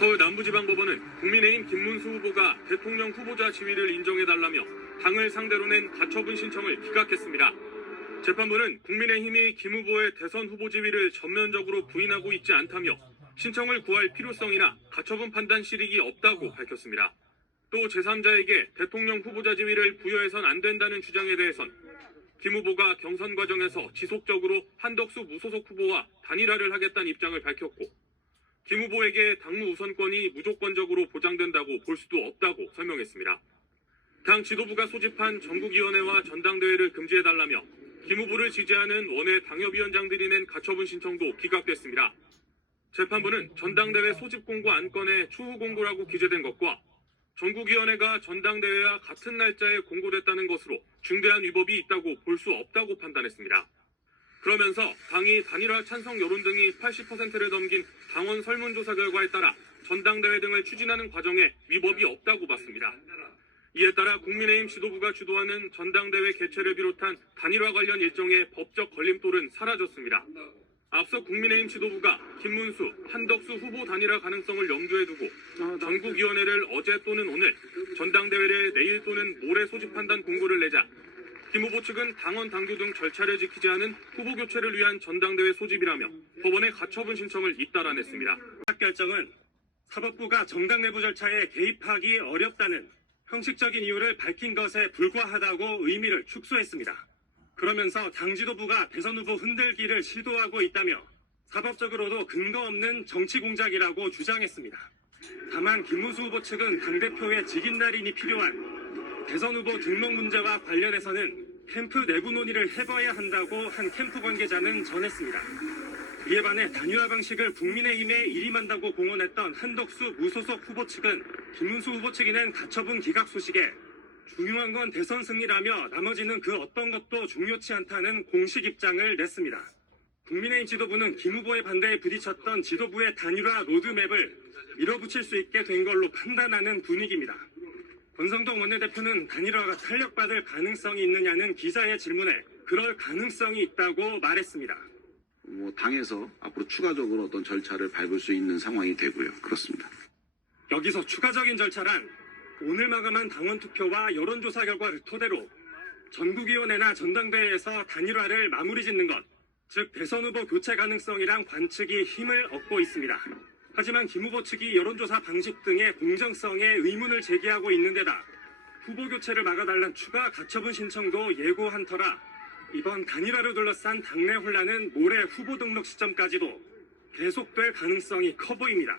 서울 남부지방법원은 국민의힘 김문수 후보가 대통령 후보자 지위를 인정해달라며 당을 상대로 낸 가처분 신청을 기각했습니다. 재판부는 국민의힘이 김 후보의 대선 후보 지위를 전면적으로 부인하고 있지 않다며 신청을 구할 필요성이나 가처분 판단 실익이 없다고 밝혔습니다. 또 제3자에게 대통령 후보자 지위를 부여해선 안 된다는 주장에 대해선 김 후보가 경선 과정에서 지속적으로 한덕수 무소속 후보와 단일화를 하겠다는 입장을 밝혔고 김 후보에게 당무 우선권이 무조건적으로 보장된다고 볼 수도 없다고 설명했습니다. 당 지도부가 소집한 전국위원회와 전당대회를 금지해달라며 김 후보를 지지하는 원외 당협위원장들이 낸 가처분 신청도 기각됐습니다. 재판부는 전당대회 소집 공고 안건에 추후 공고라고 기재된 것과 전국위원회가 전당대회와 같은 날짜에 공고됐다는 것으로 중대한 위법이 있다고 볼 수 없다고 판단했습니다. 그러면서 당이 단일화 찬성 여론 등이 80%를 넘긴 당원 설문조사 결과에 따라 전당대회 등을 추진하는 과정에 위법이 없다고 봤습니다. 이에 따라 국민의힘 지도부가 주도하는 전당대회 개최를 비롯한 단일화 관련 일정의 법적 걸림돌은 사라졌습니다. 앞서 국민의힘 지도부가 김문수, 한덕수 후보 단일화 가능성을 염두에 두고 전국위원회를 어제 또는 오늘, 전당대회를 내일 또는 모레 소집한다는 공고를 내자 김 후보 측은 당원 당규 등 절차를 지키지 않은 후보 교체를 위한 전당대회 소집이라며 법원에 가처분 신청을 잇따라냈습니다. 결정은 사법부가 정당 내부 절차에 개입하기 어렵다는 형식적인 이유를 밝힌 것에 불과하다고 의미를 축소했습니다. 그러면서 당 지도부가 대선 후보 흔들기를 시도하고 있다며 사법적으로도 근거 없는 정치 공작이라고 주장했습니다. 다만 김문수 후보 측은 당대표의 직인 날인이 필요한 대선 후보 등록 문제와 관련해서는 캠프 내부 논의를 해봐야 한다고 한 캠프 관계자는 전했습니다. 이에 반해 단일화 방식을 국민의힘에 일임한다고 공언했던 한덕수 무소속 후보 측은 김문수 후보 측이 낸 가처분 기각 소식에 중요한 건 대선 승리라며 나머지는 그 어떤 것도 중요치 않다는 공식 입장을 냈습니다. 국민의힘 지도부는 김 후보의 반대에 부딪혔던 지도부의 단일화 로드맵을 밀어붙일 수 있게 된 걸로 판단하는 분위기입니다. 권성동 원내대표는 단일화가 탄력받을 가능성이 있느냐는 기자의 질문에 그럴 가능성이 있다고 말했습니다. 당에서 앞으로 추가적으로 어떤 절차를 밟을 수 있는 상황이 되고요. 그렇습니다. 여기서 추가적인 절차란 오늘 마감한 당원 투표와 여론조사 결과를 토대로 전국위원회나 전당대회에서 단일화를 마무리 짓는 것, 즉 대선 후보 교체 가능성이랑 관측이 힘을 얻고 있습니다. 하지만 김 후보 측이 여론조사 방식 등의 공정성에 의문을 제기하고 있는 데다 후보 교체를 막아달라는 추가 가처분 신청도 예고한 터라 이번 단일화를 둘러싼 당내 혼란은 모레 후보 등록 시점까지도 계속될 가능성이 커 보입니다.